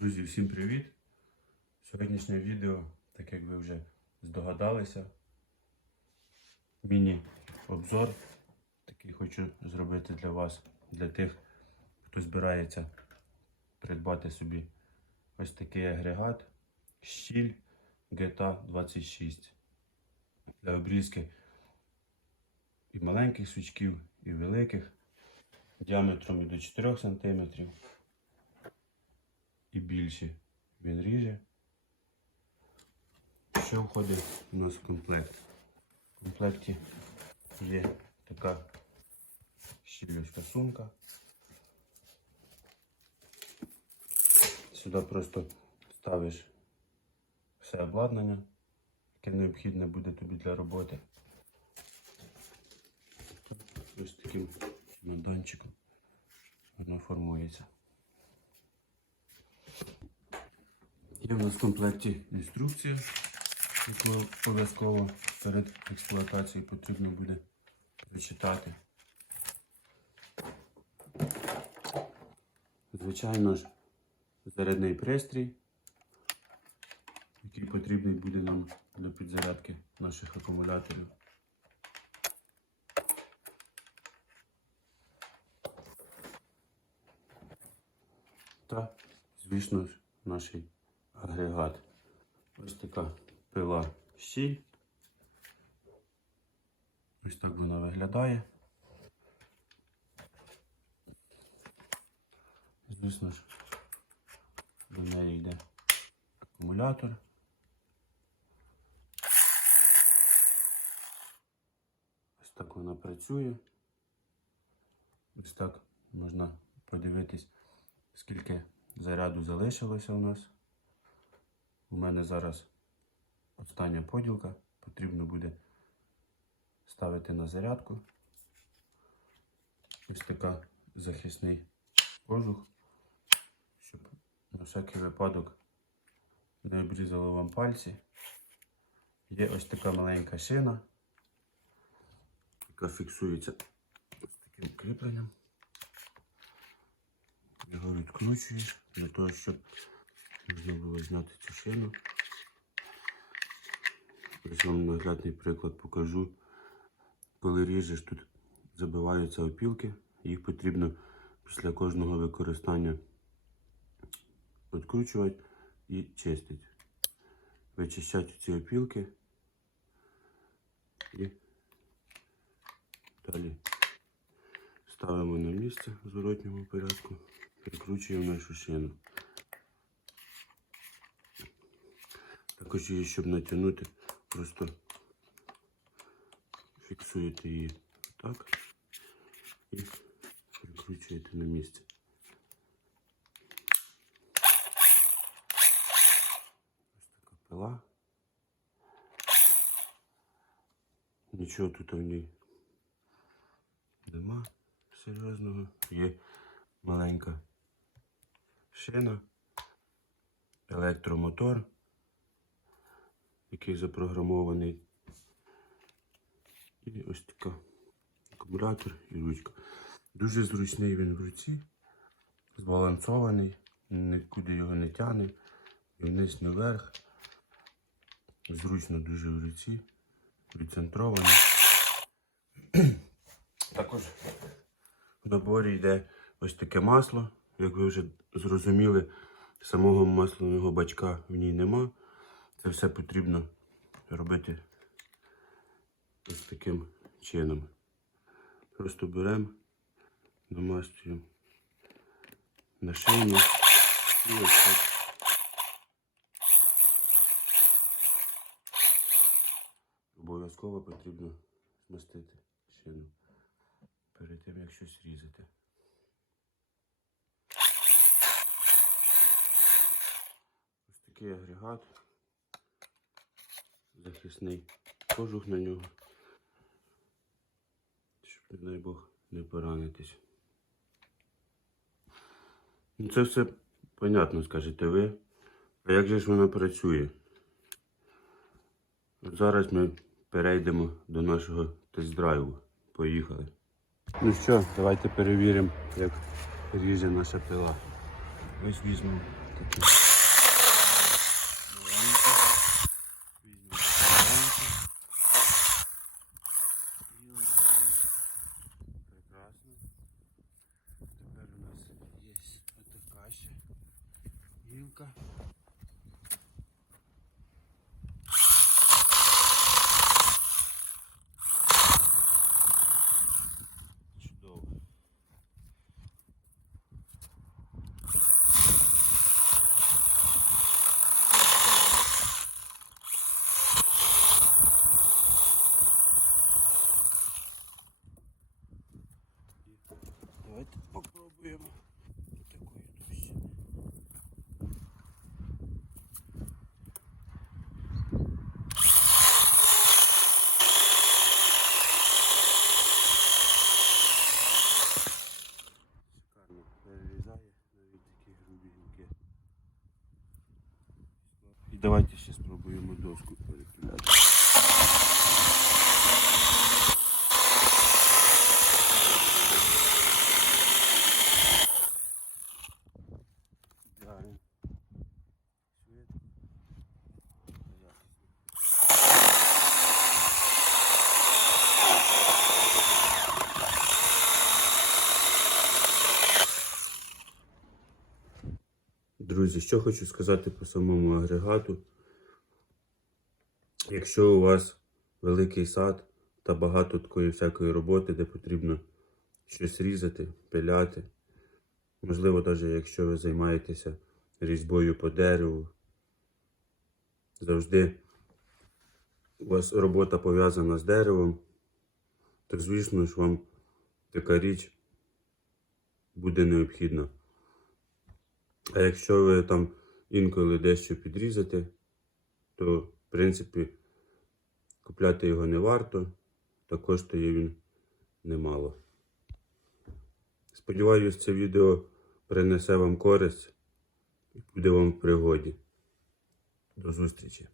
Друзі, всім привіт! Сьогоднішнє відео, так як ви вже здогадалися, міні-обзор. Такий хочу зробити для вас, для тих, хто збирається придбати собі ось такий агрегат щіль GTA 26 для обрізки і маленьких сучків, і великих діаметром і до 4 см і більші він ріже. Що входить у нас в комплект? В комплекті є така щілівська сумка. Сюди просто ставиш все обладнання, яке необхідне буде тобі для роботи. Ось таким чемоданчиком воно формується. Є в нас в комплекті інструкція, яку обов'язково перед експлуатацією потрібно буде прочитати. Звичайно ж, зарядний пристрій, який потрібний буде нам для підзарядки наших акумуляторів. Та, звісно ж, наш агрегат. Ось така пила щіль. Ось так вона виглядає. Звісно ж, до неї йде акумулятор. Ось так вона працює. Ось так можна подивитись, скільки заряду залишилося у нас. У мене зараз остання поділка. Потрібно буде ставити на зарядку. Ось така захисний кожух, щоб на всякий випадок не обрізало вам пальці. Є ось така маленька шина, яка фіксується ось таким кріпленням. Його відкручуєш для того, щоб можна було зняти цю шину. Ось вам наглядний приклад покажу. Коли ріжеш, тут забиваються опілки, їх потрібно після кожного використання відкручувати і чистити. Вичищати ці опілки і далі ставимо на місце в зворотньому порядку, прикручуємо нашу шину. Також її, щоб натягнути, просто фіксуєте її так і прикручуєте на місце. Ось така пила. Нічого тут в ній нема серйозного. Є маленька шина, електромотор який запрограмований. І ось така акумулятор і ручка. Дуже зручний він в руці, збалансований, нікуди його не тягне, і вниз наверх. Зручно дуже в руці, відцентрований. Також в наборі йде ось таке масло. Як ви вже зрозуміли, самого масляного бачка в ній нема. Це все потрібно робити ось таким чином. Просто беремо, намастюємо на шиї і ось так. Обов'язково потрібно змастити шину перед тим, як щось різати. Ось такий агрегат захисний кожух на нього, щоб, не дай Бог, не поранитись. Ну, це все понятно, скажете ви. А як же ж вона працює? Зараз ми перейдемо до нашого тест-драйву. Поїхали. Ну що, давайте перевіримо, як ріже наша пила. Ось візьмемо таке. Маленьке. Візьмемо маленьке. І ось це. Прекрасно. Тепер у нас є отака ще гілка. Давайте ще спробуємо доску перепіляти. Друзі, що хочу сказати по самому агрегату. Якщо у вас великий сад та багато такої всякої роботи, де потрібно щось різати, пиляти, можливо, навіть якщо ви займаєтеся різьбою по дереву, завжди у вас робота пов'язана з деревом, то звісно ж вам така річ буде необхідна. А якщо ви там інколи дещо підрізати, то в принципі купляти його не варто, та коштує він немало. Сподіваюсь, це відео принесе вам користь і буде вам в пригоді. До зустрічі!